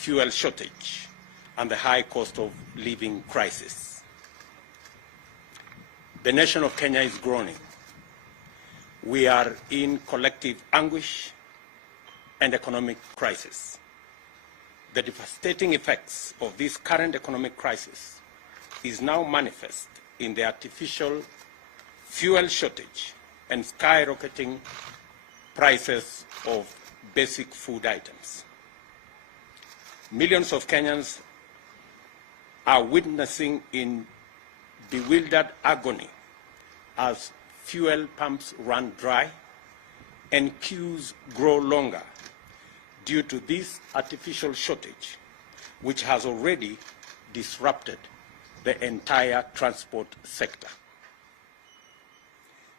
fuel shortage and the high cost of living crisis. The nation of Kenya is groaning. We are in collective anguish and economic crisis. The devastating effects of this current economic crisis is now manifest in the artificial fuel shortage and skyrocketing prices of basic food items. Millions of Kenyans are witnessing in bewildered agony as fuel pumps run dry and queues grow longer due to this artificial shortage, which has already disrupted the entire transport sector.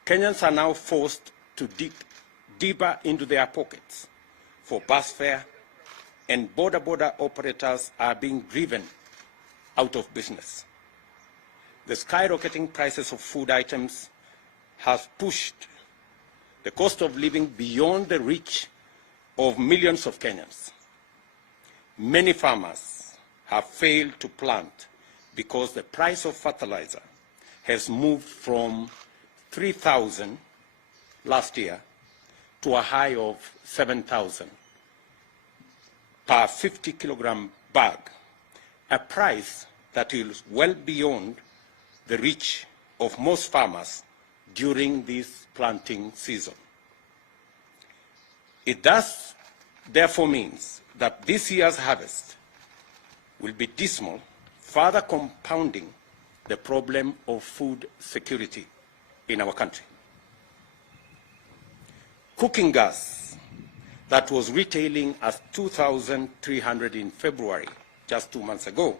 Kenyans are now forced to dig deeper into their pockets for bus fare, and border operators are being driven out of business. The skyrocketing prices of food items has pushed the cost of living beyond the reach of millions of Kenyans. Many farmers have failed to plant because the price of fertilizer has moved from 3,000 last year to a high of 7,000 per 50-kilogram bag, a price that is well beyond the reach of most farmers during this planting season. It thus therefore means that this year's harvest will be dismal, further compounding the problem of food security in our country. Cooking gas that was retailing as 2,300 in February, just 2 months ago,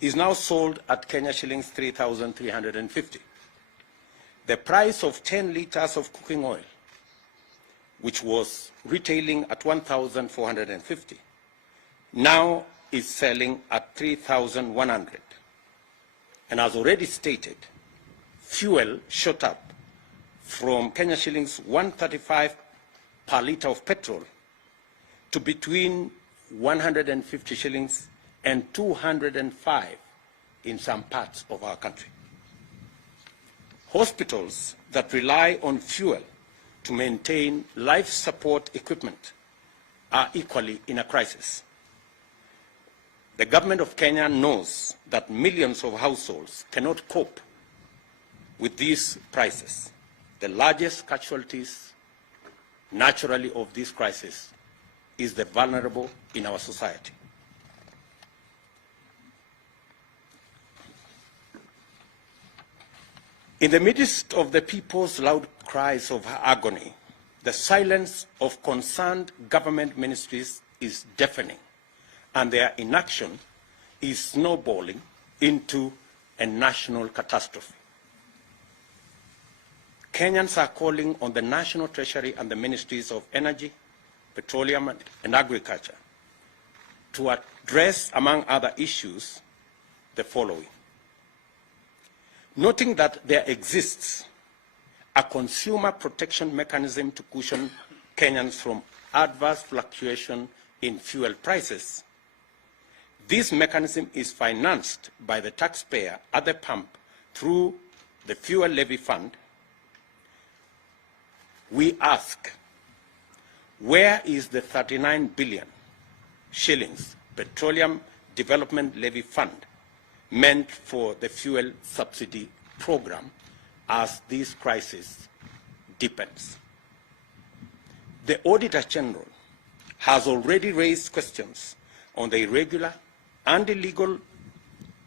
is now sold at Kenya shillings 3,350. The price of 10 liters of cooking oil, which was retailing at 1,450, now is selling at 3,100. And as already stated, fuel shot up from Kenya shillings 135 per liter of petrol to between 150 shillings and 205 in some parts of our country. Hospitals that rely on fuel to maintain life support equipment are equally in a crisis. The government of Kenya knows that millions of households cannot cope with these prices. The largest casualties, naturally, of this crisis is the vulnerable in our society. In the midst of the people's loud cries of agony, the silence of concerned government ministries is deafening, and their inaction is snowballing into a national catastrophe. Kenyans are calling on the National Treasury and the Ministries of Energy, Petroleum and Agriculture to address, among other issues, the following. Noting that there exists a consumer protection mechanism to cushion Kenyans from adverse fluctuation in fuel prices, this mechanism is financed by the taxpayer at the pump through the Fuel Levy Fund. We ask, where is the 39 billion shillings Petroleum Development Levy Fund meant for the fuel subsidy program as this crisis deepens? The Auditor General has already raised questions on the irregular and illegal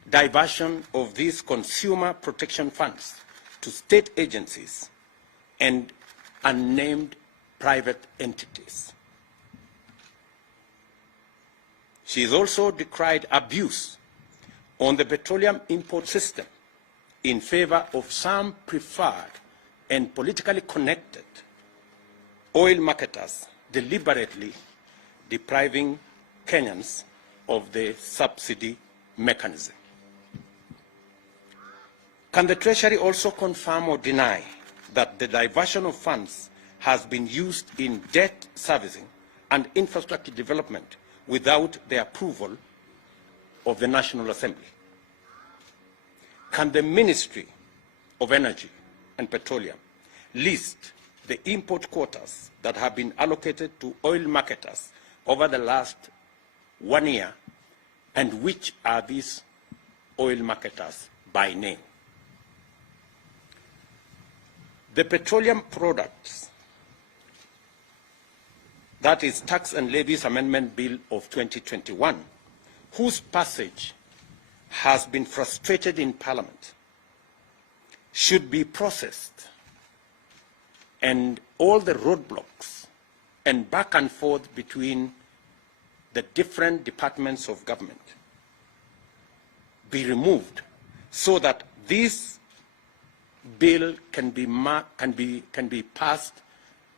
diversion of these consumer protection funds to state agencies and unnamed private entities. She has also decried abuse on the petroleum import system in favor of some preferred and politically connected oil marketers deliberately depriving Kenyans of the subsidy mechanism. Can the Treasury also confirm or deny that the diversion of funds has been used in debt servicing and infrastructure development without the approval of the National Assembly? Can the Ministry of Energy and Petroleum list the import quotas that have been allocated to oil marketers over the last 1 year, and which are these oil marketers by name? The Petroleum Products, that is Tax and Levies Amendment Bill of 2021, whose passage has been frustrated in Parliament, should be processed, and all the roadblocks and back and forth between the different departments of government be removed, so that this bill can be passed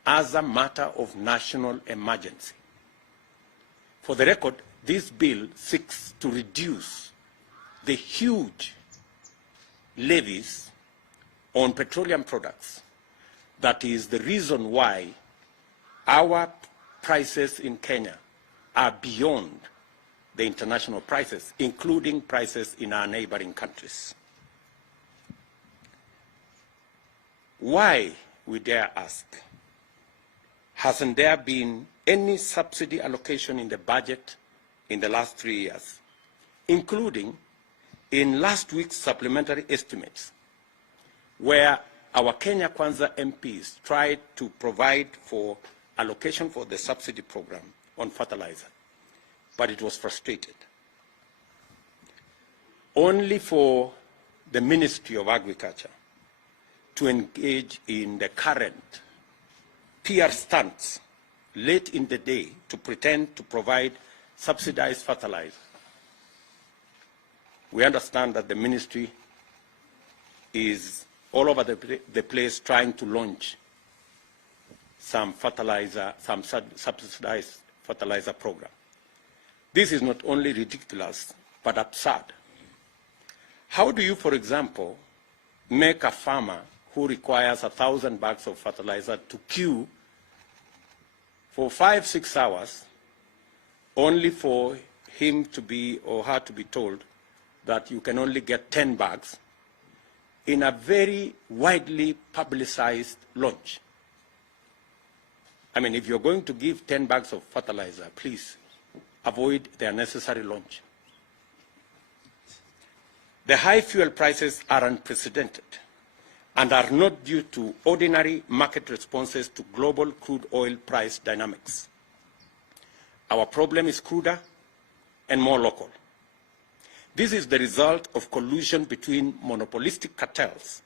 as a matter of national emergency. For the record, this bill seeks to reduce the huge levies on petroleum products. That is the reason why our prices in Kenya are beyond the international prices, including prices in our neighboring countries. Why, we dare ask, hasn't there been any subsidy allocation in the budget in the last 3 years, including in last week's supplementary estimates, where our Kenya Kwanza MPs tried to provide for allocation for the subsidy program on fertilizer, but it was frustrated. Only for the Ministry of Agriculture to engage in the current PR stunts late in the day to pretend to provide subsidized fertilizer. We understand that the ministry is all over the place trying to launch some subsidized fertilizer program. This is not only ridiculous, but absurd. How do you, for example, make a farmer who requires 1,000 bags of fertilizer to queue for 5-6 hours, only for him to be or her to be told that you can only get 10 bags in a very widely publicized launch? I mean, if you're going to give 10 bags of fertilizer, please avoid the unnecessary launch. The high fuel prices are unprecedented and are not due to ordinary market responses to global crude oil price dynamics. Our problem is cruder and more local. This is the result of collusion between monopolistic cartels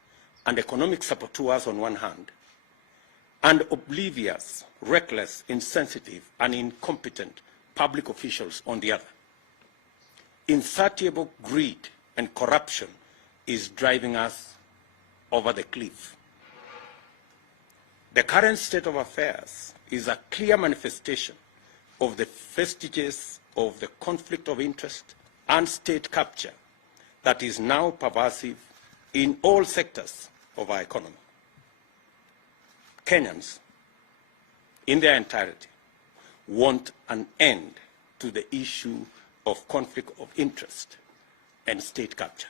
and economic saboteurs on one hand, and oblivious, reckless, insensitive, and incompetent public officials on the other. Insatiable greed and corruption is driving us over the cliff. The current state of affairs is a clear manifestation of the vestiges of the conflict of interest and state capture that is now pervasive in all sectors of our economy. Kenyans, in their entirety, want an end to the issue of conflict of interest and state capture.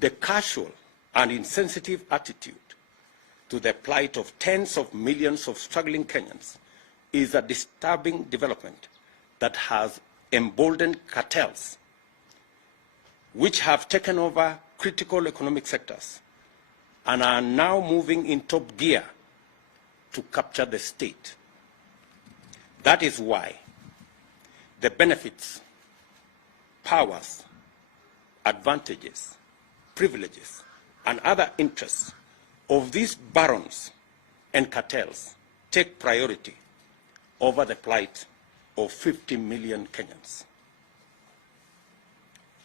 The casual and insensitive attitude to the plight of tens of millions of struggling Kenyans is a disturbing development that has emboldened cartels, which have taken over critical economic sectors and are now moving in top gear to capture the state. That is why the benefits, powers, advantages, privileges, and other interests of these barons and cartels take priority over the plight of 50 million Kenyans.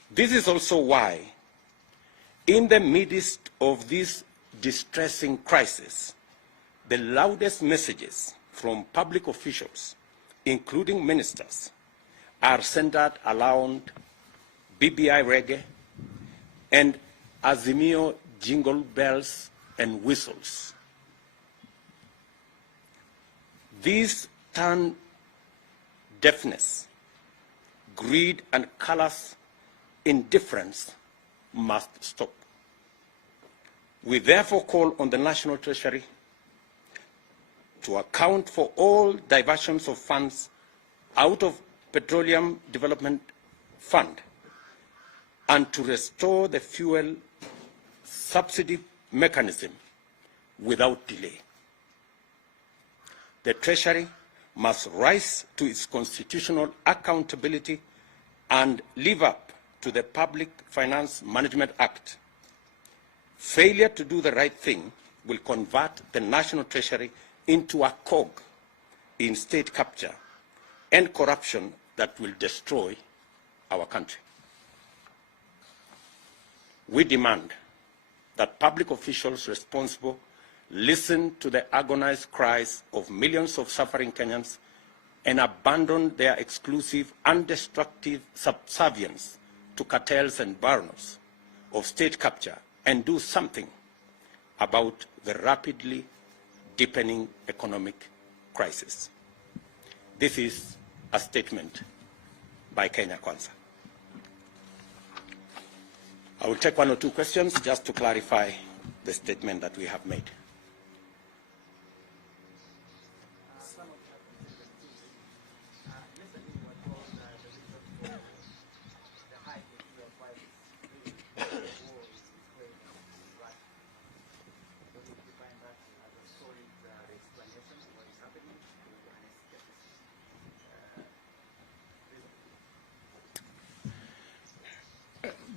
This is also why, in the midst of this distressing crisis, the loudest messages from public officials, including ministers, are centered around BBI reggae and Azimio jingle bells and whistles. These turn deafness, greed, and callous indifference must stop. We therefore call on the National Treasury to account for all diversions of funds out of Petroleum Development Fund and to restore the fuel subsidy mechanism without delay. The Treasury must rise to its constitutional accountability and live up to the Public Finance Management Act. Failure to do the right thing will convert the National Treasury into a cog in state capture and corruption that will destroy our country. We demand that public officials responsible listen to the agonized cries of millions of suffering Kenyans and abandon their exclusive and destructive subservience to cartels and barons of state capture and do something about the rapidly deepening economic crisis. This is a statement by Kenya Kwanza. I will take one or two questions just to clarify the statement that we have made.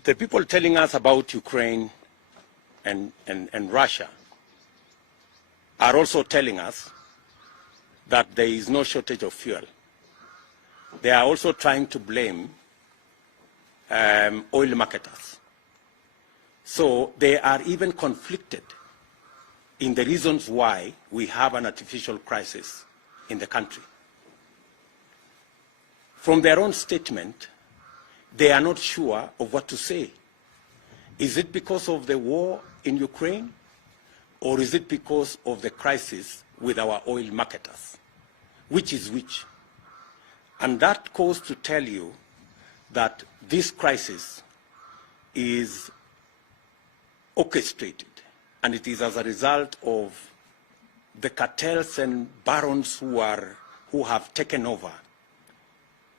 The people telling us about Ukraine and Russia are also telling us that there is no shortage of fuel. They are also trying to blame oil marketers. So they are even conflicted in the reasons why we have an artificial crisis in the country. From their own statement, they are not sure of what to say. Is it because of the war in Ukraine, or is it because of the crisis with our oil marketers? Which is which? And that goes to tell you that this crisis is orchestrated, and it is as a result of the cartels and barons who have taken over,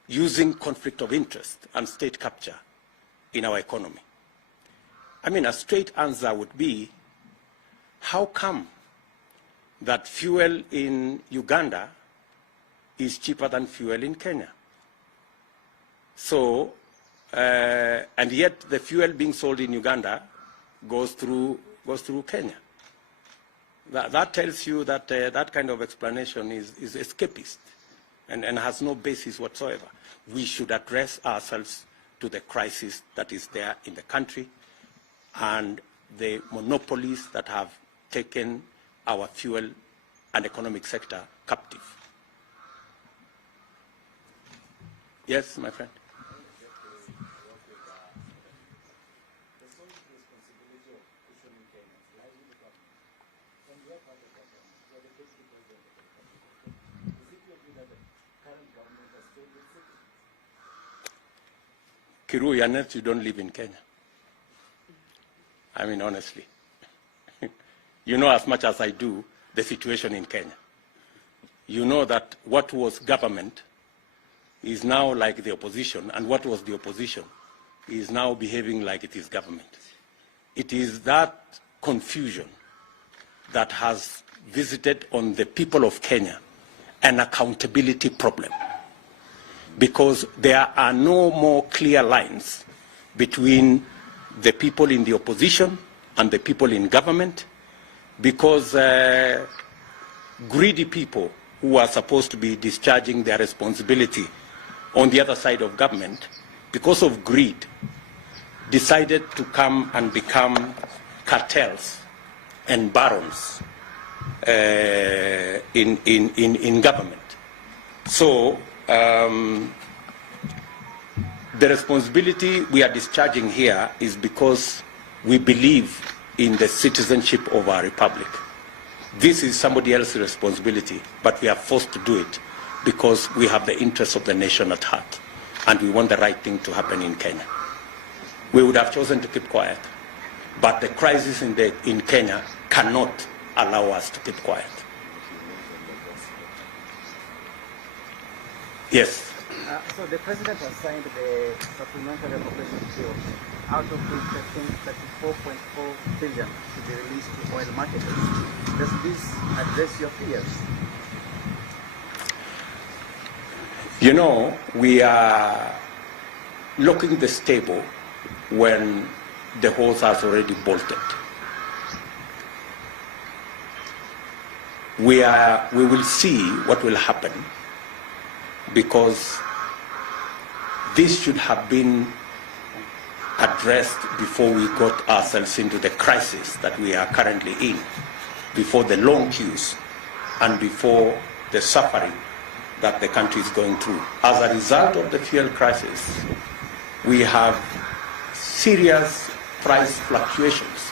using conflict of interest and state capture in our economy. I mean, a straight answer would be, how come that fuel in Uganda is cheaper than fuel in Kenya? So, and yet the fuel being sold in Uganda goes through Kenya. That tells you that that kind of explanation is escapist and has no basis whatsoever. We should address ourselves to the crisis that is there in the country and the monopolies that have taken our fuel and economic sector captive. Yes, my friend. Kiru, Yanet, you don't live in Kenya. I mean, honestly. You know as much as I do the situation in Kenya. You know that what was government is now like the opposition, and what was the opposition is now behaving like it is government. It is that confusion that has visited on the people of Kenya an accountability problem, because there are no more clear lines between the people in the opposition and the people in government, because greedy people who are supposed to be discharging their responsibility on the other side of government, because of greed, decided to come and become cartels and barons in government. So the responsibility we are discharging here is because we believe in the citizenship of our republic. This is somebody else's responsibility, but we are forced to do it because we have the interests of the nation at heart, and we want the right thing to happen in Kenya. We would have chosen to keep quiet, but the crisis in Kenya cannot allow us to keep quiet. Yes. So the president has signed the supplementary appropriation bill, out of which I think 34.4 billion to be released to oil marketers. Does this address your fears? You know, we are locking the stable when the horse has already bolted. We will see what will happen, because this should have been addressed before we got ourselves into the crisis that we are currently in, before the long queues and before the suffering that the country is going through. As a result of the fuel crisis, we have serious price fluctuations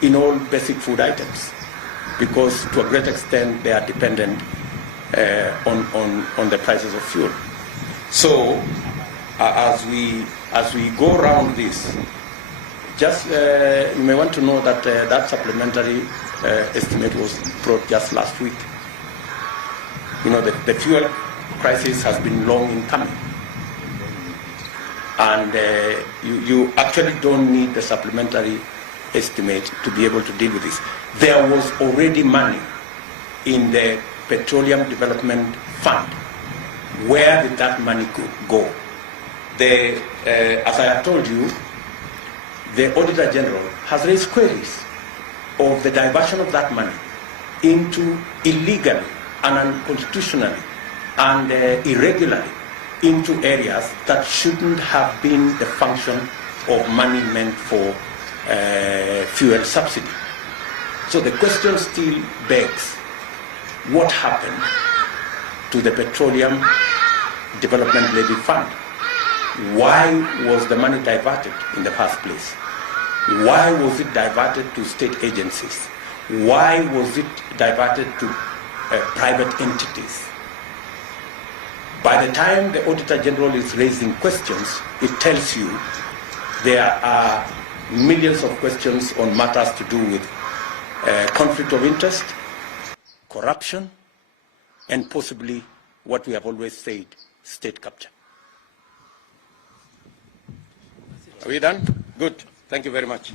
in all basic food items, because to a great extent they are dependent on the prices of fuel. So as we go around this, just you may want to know that that supplementary estimate was brought just last week. You know, the fuel crisis has been long in coming, and you actually don't need the supplementary estimate to be able to deal with this. There was already money in the Petroleum Development Fund. Where did that money go? As I have told you, the Auditor General has raised queries of the diversion of that money into illegally and unconstitutionally and irregularly into areas that shouldn't have been the function of money meant for fuel subsidy. So the question still begs, what happened to the Petroleum Development Levy Fund? Why was the money diverted in the first place? Why was it diverted to state agencies? Why was it diverted to private entities? By the time the Auditor General is raising questions, it tells you there are millions of questions on matters to do with conflict of interest, corruption, and possibly what we have always said, state capture. Are we done? Good. Thank you very much.